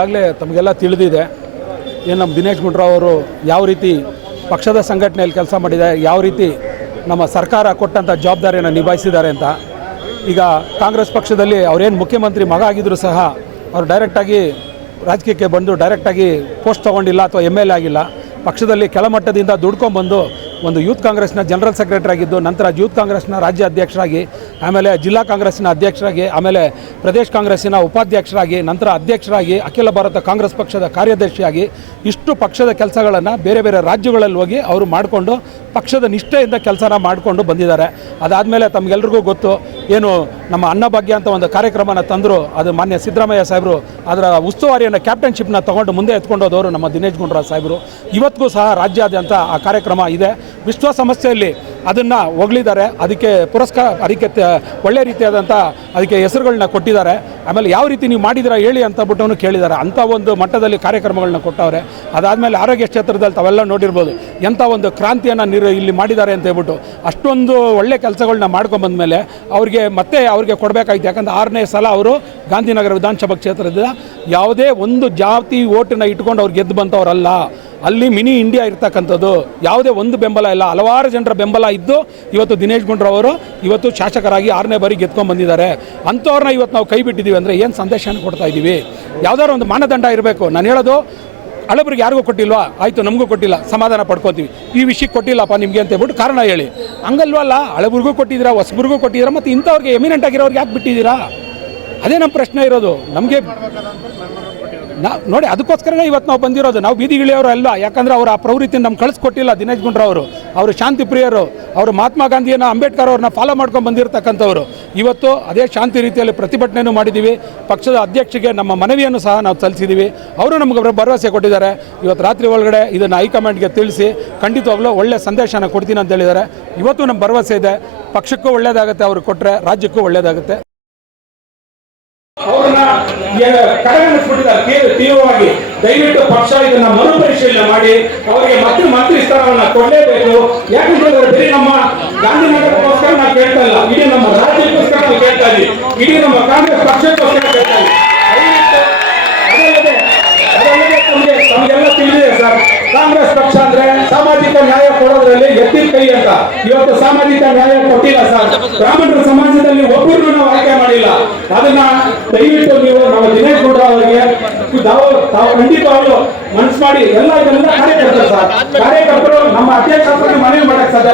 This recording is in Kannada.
ಈಗಾಗಲೇ ತಮಗೆಲ್ಲ ತಿಳಿದಿದೆ ಏನು ನಮ್ಮ ದಿನೇಶ್ ಗುಂಡೂರಾವ್ ಅವರು ಯಾವ ರೀತಿ ಪಕ್ಷದ ಸಂಘಟನೆಯಲ್ಲಿ ಕೆಲಸ ಮಾಡಿದ್ದಾರೆ, ಯಾವ ರೀತಿ ನಮ್ಮ ಸರ್ಕಾರ ಕೊಟ್ಟಂಥ ಜವಾಬ್ದಾರಿಯನ್ನು ನಿಭಾಯಿಸಿದ್ದಾರೆ ಅಂತ. ಈಗ ಕಾಂಗ್ರೆಸ್ ಪಕ್ಷದಲ್ಲಿ ಅವರೇನು ಮುಖ್ಯಮಂತ್ರಿ ಮಗ ಆಗಿದ್ದರೂ ಸಹ ಅವರು ಡೈರೆಕ್ಟಾಗಿ ರಾಜಕೀಯಕ್ಕೆ ಬಂದು ಡೈರೆಕ್ಟಾಗಿ ಪೋಸ್ಟ್ ತೊಗೊಂಡಿಲ್ಲ ಅಥವಾ MLA ಆಗಿಲ್ಲ. ಪಕ್ಷದಲ್ಲಿ ಕೆಳಮಟ್ಟದಿಂದ ದುಡ್ಕೊಂಡ್ಬಂದು ಒಂದು ಯೂತ್ ಕಾಂಗ್ರೆಸ್ನ ಜನರಲ್ ಸೆಕ್ರೆಟರಿ ಆಗಿದ್ದು, ನಂತರ ಯೂತ್ ಕಾಂಗ್ರೆಸ್ನ ರಾಜ್ಯ ಅಧ್ಯಕ್ಷರಾಗಿ, ಆಮೇಲೆ ಜಿಲ್ಲಾ ಕಾಂಗ್ರೆಸ್ಸಿನ ಅಧ್ಯಕ್ಷರಾಗಿ, ಆಮೇಲೆ ಪ್ರದೇಶ ಕಾಂಗ್ರೆಸ್ಸಿನ ಉಪಾಧ್ಯಕ್ಷರಾಗಿ, ನಂತರ ಅಧ್ಯಕ್ಷರಾಗಿ, ಅಖಿಲ ಭಾರತ ಕಾಂಗ್ರೆಸ್ ಪಕ್ಷದ ಕಾರ್ಯದರ್ಶಿಯಾಗಿ ಇಷ್ಟು ಪಕ್ಷದ ಕೆಲಸಗಳನ್ನು ಬೇರೆ ಬೇರೆ ರಾಜ್ಯಗಳಲ್ಲಿ ಹೋಗಿ ಅವರು ಮಾಡಿಕೊಂಡು ಪಕ್ಷದ ನಿಷ್ಠೆಯಿಂದ ಕೆಲಸನ ಮಾಡಿಕೊಂಡು ಬಂದಿದ್ದಾರೆ. ಅದಾದಮೇಲೆ ತಮಗೆಲ್ರಿಗೂ ಗೊತ್ತು, ಏನು ನಮ್ಮ ಅನ್ನಭಾಗ್ಯ ಅಂತ ಒಂದು ಕಾರ್ಯಕ್ರಮನ ತಂದರು. ಅದು ಮಾನ್ಯ ಸಿದ್ದರಾಮಯ್ಯ ಸಾಹೇಬರು ಅದರ ಉಸ್ತುವಾರಿಯನ್ನು ಕ್ಯಾಪ್ಟನ್ಶಿಪ್ನ ತೊಗೊಂಡು ಮುಂದೆ ಎತ್ಕೊಂಡು ಹೋದವರು ನಮ್ಮ ದಿನೇಶ್ ಗುಂಡೂರಾವ್ ಸಾಹೇಬರು. ಇವತ್ತಿಗೂ ಸಹ ರಾಜ್ಯಾದ್ಯಂತ ಆ ಕಾರ್ಯಕ್ರಮ ಇದೆ. ವಿಶ್ವಸಂಸ್ಥೆಯಲ್ಲಿ ಅದನ್ನು ಹೊಗಳಿದ್ದಾರೆ, ಅದಕ್ಕೆ ಪುರಸ್ಕಾರ, ಅದಕ್ಕೆ ಒಳ್ಳೆ ರೀತಿಯಾದಂಥ ಅದಕ್ಕೆ ಹೆಸರುಗಳನ್ನ ಕೊಟ್ಟಿದ್ದಾರೆ. ಆಮೇಲೆ ಯಾವ ರೀತಿ ನೀವು ಮಾಡಿದ್ದೀರಾ ಹೇಳಿ ಅಂತ ಬಿಟ್ಟು ಕೇಳಿದ್ದಾರೆ. ಅಂಥ ಒಂದು ಮಟ್ಟದಲ್ಲಿ ಕಾರ್ಯಕ್ರಮಗಳನ್ನ ಕೊಟ್ಟವ್ರೆ. ಅದಾದಮೇಲೆ ಆರೋಗ್ಯ ಕ್ಷೇತ್ರದಲ್ಲಿ ತಾವೆಲ್ಲ ನೋಡಿರ್ಬೋದು ಎಂಥ ಒಂದು ಕ್ರಾಂತಿಯನ್ನು ಇಲ್ಲಿ ಮಾಡಿದ್ದಾರೆ ಅಂತ ಹೇಳ್ಬಿಟ್ಟು. ಅಷ್ಟೊಂದು ಒಳ್ಳೆ ಕೆಲಸಗಳನ್ನ ಮಾಡ್ಕೊಂಬಂದಮೇಲೆ ಅವ್ರಿಗೆ ಕೊಡಬೇಕಾಯ್ತು. ಯಾಕಂದರೆ 6ನೇ ಸಲ ಅವರು ಗಾಂಧಿನಗರ ವಿಧಾನಸಭಾ ಕ್ಷೇತ್ರದಿಂದ ಯಾವುದೇ ಒಂದು ಜಾತಿ ಓಟನ್ನು ಇಟ್ಕೊಂಡು ಅವ್ರು ಗೆದ್ದು ಬಂತವರಲ್ಲ. ಅಲ್ಲಿ ಮಿನಿ ಇಂಡಿಯಾ ಇರ್ತಕ್ಕಂಥದ್ದು, ಯಾವುದೇ ಒಂದು ಬೆಂಬಲ ಇಲ್ಲ, ಹಲವಾರು ಜನರ ಬೆಂಬಲ ಇದ್ದು ಇವತ್ತು ದಿನೇಶ್ ಗುಂಡೂರಾವ್ ಅವರು ಇವತ್ತು ಶಾಸಕರಾಗಿ 6ನೇ ಬಾರಿ ಗೆದ್ಕೊಂಡು ಬಂದಿದ್ದಾರೆ. ಅಂಥವ್ರನ್ನ ಇವತ್ತು ನಾವು ಕೈ ಬಿಟ್ಟಿದ್ದೀವಿ ಅಂದರೆ ಏನು ಸಂದೇಶನ ಕೊಡ್ತಾ ಇದ್ದೀವಿ? ಯಾವುದಾದ್ರು ಒಂದು ಮಾನದಂಡ ಇರಬೇಕು. ನಾನು ಹೇಳೋದು, ಹಳಬ್ರಿಗೆ ಯಾರಿಗೂ ಕೊಟ್ಟಿಲ್ವಾ, ಆಯಿತು ನಮಗೂ ಕೊಟ್ಟಿಲ್ಲ, ಸಮಾಧಾನ ಪಡ್ಕೊತೀವಿ. ಈ ವಿಷಯಕ್ಕೆ ಕೊಟ್ಟಿಲ್ಲಪ್ಪ ನಿಮಗೆ ಅಂತ ಹೇಳ್ಬಿಟ್ಟು ಕಾರಣ ಹೇಳಿ. ಹಂಗಲ್ವಲ್ಲ, ಹಳಬ್ರಿಗೂ ಕೊಟ್ಟಿದ್ದೀರಾ, ಹೊಸಬ್ರಿಗೂ ಕೊಟ್ಟಿದ್ದೀರಾ, ಮತ್ತು ಇಂಥವ್ರಿಗೆ ಎಮಿನೆಂಟ್ ಆಗಿರೋರಿಗೆ ಯಾಕೆ ಬಿಟ್ಟಿದ್ದೀರಾ? ಅದೇ ನಮ್ಮ ಪ್ರಶ್ನೆ ಇರೋದು. ನಮಗೆ ನೋಡಿ, ಅದಕ್ಕೋಸ್ಕರನೇ ಇವತ್ತು ನಾವು ಬಂದಿರೋದು. ನಾವು ಬೀದಿಗಿಳಿಯೋರು ಅಲ್ಲ. ಯಾಕಂದರೆ ಅವರು ಆ ಪ್ರವೃತ್ತಿಯನ್ನು ನಮ್ಗೆ ಕಳಿಸ್ಕೊಟ್ಟಿಲ್ಲ ದಿನೇಶ್ ಗುಂಡೂರಾವ್ ಅವರು ಶಾಂತಿ ಪ್ರಿಯರು. ಅವರು ಮಹಾತ್ಮ ಗಾಂಧಿಯನ್ನು, ಅಂಬೇಡ್ಕರ್ ಅವ್ರನ್ನ ಫಾಲೋ ಮಾಡ್ಕೊಂಡು ಬಂದಿರತಕ್ಕಂಥವ್ರು. ಇವತ್ತು ಅದೇ ಶಾಂತಿ ರೀತಿಯಲ್ಲಿ ಪ್ರತಿಭಟನೆಯೂ ಮಾಡಿದ್ದೀವಿ. ಪಕ್ಷದ ಅಧ್ಯಕ್ಷರಿಗೆ ನಮ್ಮ ಮನವಿಯನ್ನು ಸಹ ನಾವು ಸಲ್ಲಿಸಿದ್ದೀವಿ. ಅವರು ನಮಗೆ ಭರವಸೆ ಕೊಟ್ಟಿದ್ದಾರೆ. ಇವತ್ತು ರಾತ್ರಿ ಒಳಗಡೆ ಇದನ್ನು ಹೈಕಮಾಂಡ್ಗೆ ತಿಳಿಸಿ ಖಂಡಿತವಾಗ್ಲೂ ಒಳ್ಳೆ ಸಂದೇಶನ ಕೊಡ್ತೀನಿ ಅಂತ ಹೇಳಿದ್ದಾರೆ. ಇವತ್ತು ನಮ್ಮ ಭರವಸೆ ಇದೆ, ಪಕ್ಷಕ್ಕೂ ಒಳ್ಳೆಯದಾಗುತ್ತೆ, ಅವ್ರಿಗೆ ಕೊಟ್ಟರೆ ರಾಜ್ಯಕ್ಕೂ ಒಳ್ಳೆಯದಾಗುತ್ತೆ. ಅವ್ರನ್ನ ಕಡೆಗಣಿಸ್ಬಿಟ್ಟಿದ್ದಾರೆ ತೀವ್ರವಾಗಿ. ದಯವಿಟ್ಟು ಪಕ್ಷ ಇದನ್ನ ಮರುಪರಿಶೀಲನೆ ಮಾಡಿ ಅವರಿಗೆ ಮತ್ತೆ ಮಂತ್ರಿ ಸ್ಥಾನವನ್ನ ಕೊಡಲೇಬೇಕು. ಯಾಕಂದ್ರೆ ಬರೀ ನಮ್ಮ ಗಾಂಧಿನಗರಕ್ಕೋಸ್ಕರ ನಾವು ಕೇಳ್ತಾ ಇಲ್ಲ, ಇಡೀ ನಮ್ಮ ರಾಜ್ಯಕ್ಕೋಸ್ಕರ ನಾವು ಕೇಳ್ತಾ ಇದ್ದೀವಿ, ಇಡೀ ನಮ್ಮ ಕಾಂಗ್ರೆಸ್ ಪಕ್ಷಕ್ಕೋಸ್ಕರ ಕೇಳ್ತಾ ಇದ್ದೀವಿ. ತಮಗೆಲ್ಲ ತಿಳಿದಿದೆ ಸರ್, ಕಾಂಗ್ರೆಸ್ ಪಕ್ಷ ಅಂದ್ರೆ ಸಾಮಾಜಿಕ ನ್ಯಾಯ ಕೊಡೋದ್ರಲ್ಲಿ ಎತ್ತಿದ ಕೈ ಅಂತ. ಇವತ್ತು ಸಾಮಾಜಿಕ ನ್ಯಾಯ ಕೊಟ್ಟಿಲ್ಲ ಸರ್. ಬ್ರಾಹ್ಮಣರ ಸಮಾಜದಲ್ಲಿ ಒಬ್ಬರನ್ನು ನಾವು ಆಯ್ಕೆ ಮಾಡಿಲ್ಲ. ಅದನ್ನ ದಯವಿಟ್ಟು ನೀವು ನಮ್ಮ ದಿನೇಶ್ ಗುಂಡೂರಾವ್ ಅವರಿಗೆ ತಾವು ಖಂಡಿತವಾಗ್ಲು ಮನಸ್ಸು ಮಾಡಿ ಎಲ್ಲ ಕಾರ್ಯಕರ್ತರು ಸರ್, ಕಾರ್ಯಕರ್ತರು ನಮ್ಮ ಅಧ್ಯಕ್ಷ ಮನವಿ ಮಾಡಕ್ಕೆ ಸಾಧ್ಯ.